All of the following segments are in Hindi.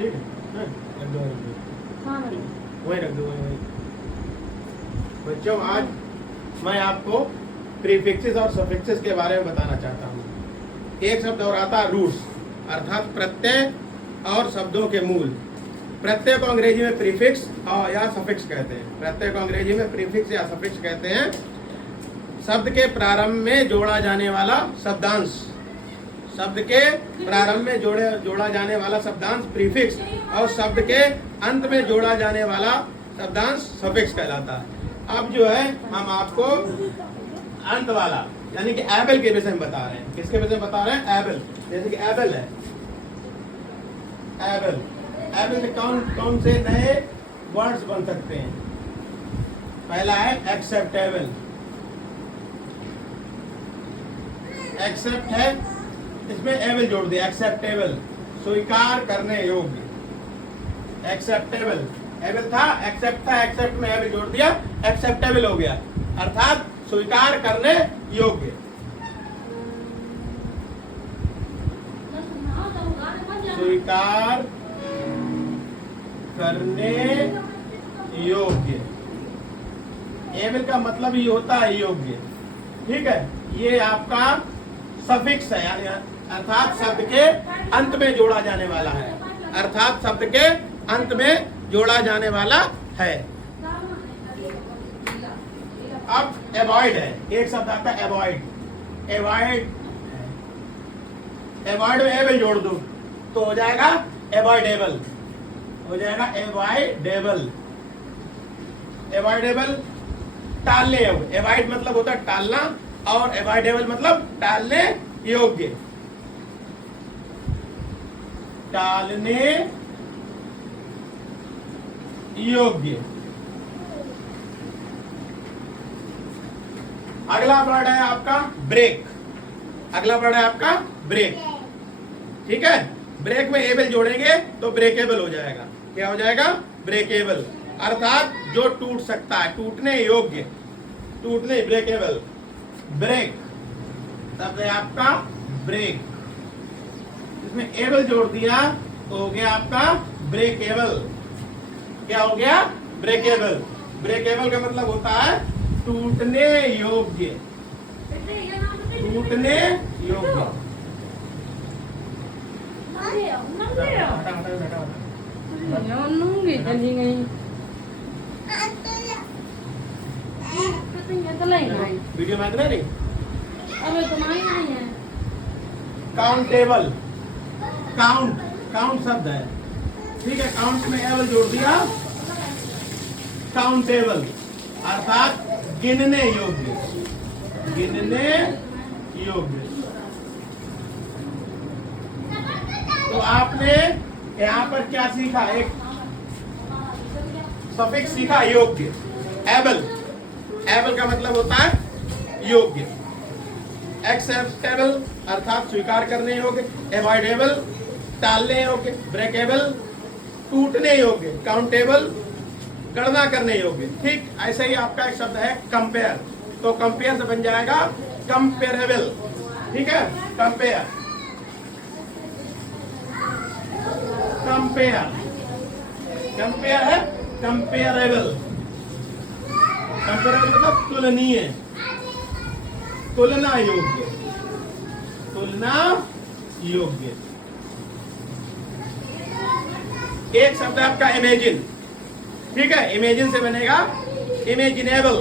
ठीक है हाँ, रख दो हाँ भाई। वहीं रख दो वहीं। बच्चों आज मैं आपको प्रीफिक्सेस और सफिक्सेस के बारे में बताना चाहता हूँ। एक शब्द और आता है रूट्स, अर्थात प्रत्यय और शब्दों के मूल। प्रत्यय को अंग्रेजी में प्रीफिक्स और या सफिक्स कहते हैं। प्रत्यय को अंग्रेजी में प्रीफिक्स या सफिक्स कहते हैं। शब्द के प्रारंभ में जोड़ा जाने वाला शब्दांश, शब्द के प्रारंभ में जोड़ा जाने वाला शब्दांश प्रीफिक्स और शब्द के अंत में जोड़ा जाने वाला शब्दांश सफिक्स कहलाता है। अब जो है हम आपको अंत वाला यानी कि एबल के विषय में बता रहे हैं। किसके विषय में बता रहे हैं? एबल। जैसे कि एबल है, एबल, एबल से कौन कौन से नए वर्ड्स बन सकते हैं? पहला है एक्सेप्टेबल, एक्सेप्ट है, इसमें एबल जोड़ दिया, एक्सेप्टेबल, स्वीकार करने योग्य। एक्सेप्टेबल, एबल था, एक्सेप्ट था, एक्सेप्ट में एबल जोड़ दिया, एक्सेप्टेबल हो गया, अर्थात स्वीकार करने योग्य। स्वीकार करने योग्य, एबल का मतलब ये होता है योग्य। ठीक है, ये आपका सफिक्स है, यानी अर्थात शब्द के अंत में जोड़ा जाने वाला है, अर्थात शब्द के अंत में जोड़ा जाने वाला है। अब एवॉइड है, एक शब्द आता है एवॉइड, एवॉइड, एवॉइड में एबल जोड़ दो तो हो जाएगा एवॉइडेबल, हो जाएगा एवॉइडेबल। एवॉइडेबल टालने योग्य, एवॉइड मतलब होता है टालना और एवॉइडेबल मतलब टालने योग्य, टालने योग्य। अगला वर्ड है आपका ब्रेक, अगला वर्ड है आपका ब्रेक। ठीक है, ब्रेक में एबल जोड़ेंगे तो ब्रेकेबल हो जाएगा। क्या हो जाएगा? ब्रेकेबल, अर्थात जो टूट सकता है, टूटने योग्य, टूटने, ब्रेकेबल। ब्रेक शब्द है आपका ब्रेक, इसमें एबल जोड़ दिया तो हो गया आपका ब्रेकेबल। क्या हो गया? ब्रेकेबल। ब्रेकेबल का मतलब होता है टूटने योग्य, टूटने योग्य। वीडियो में नहीं, अबे तो नहीं है। काउंटेबल, काउंट, काउंट शब्द है, ठीक है, काउंट में एबल जोड़ दिया, काउंटेबल अर्थात गिनने योग्य, गिनने योग्य। तो आपने यहाँ पर क्या सीखा? एक सफिक्स सीखा, योग्य, एबल। एबल का मतलब होता है योग्य। एक्सेप्टेबल अर्थात स्वीकार करने योग्य, एवॉइडेबल टालने योग्य, ब्रेकेबल टूटने योग्य, काउंटेबल गणना करने योग्य। ठीक ऐसे ही आपका एक शब्द है कंपेयर, तो कंपेयर से बन जाएगा कंपेरेबल। ठीक है, कंपेयर, कंपेयर, कंपेयर है कंपेरेबल। कंपेरेबल मतलब तुलनीय, तुलना योग्य, तुलना योग्य। एक शब्द है आपका इमेजिन। ठीक है, इमेजिन से बनेगा इमेजिनेबल,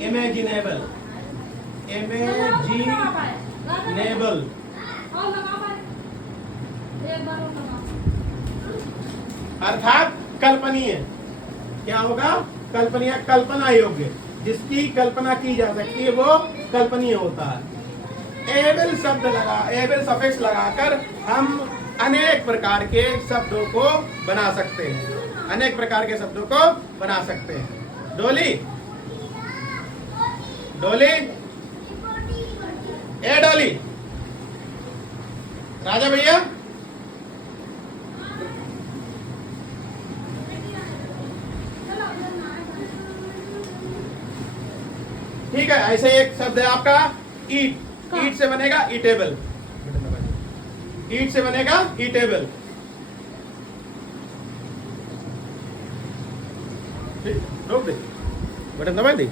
इमेजिनेबल, इमेजिनेबल। अर्थात कल्पनीय। क्या होगा? कल्पनीय, कल्पना योग्य, जिसकी कल्पना की जा सकती है वो कल्पनीय होता है। एबल शब्द लगा, एबल सफिक्स लगाकर हम अनेक प्रकार के शब्दों को बना सकते हैं, अनेक प्रकार के शब्दों को बना सकते हैं। डोली, डोली, ए डोली, राजा भैया, ठीक है। ऐसे एक शब्द है आपका ईट, ईट से बनेगा ईटेबल, ईट से बनेगा ईटेबल, ठीक, रोक दे, बटन दबा दे।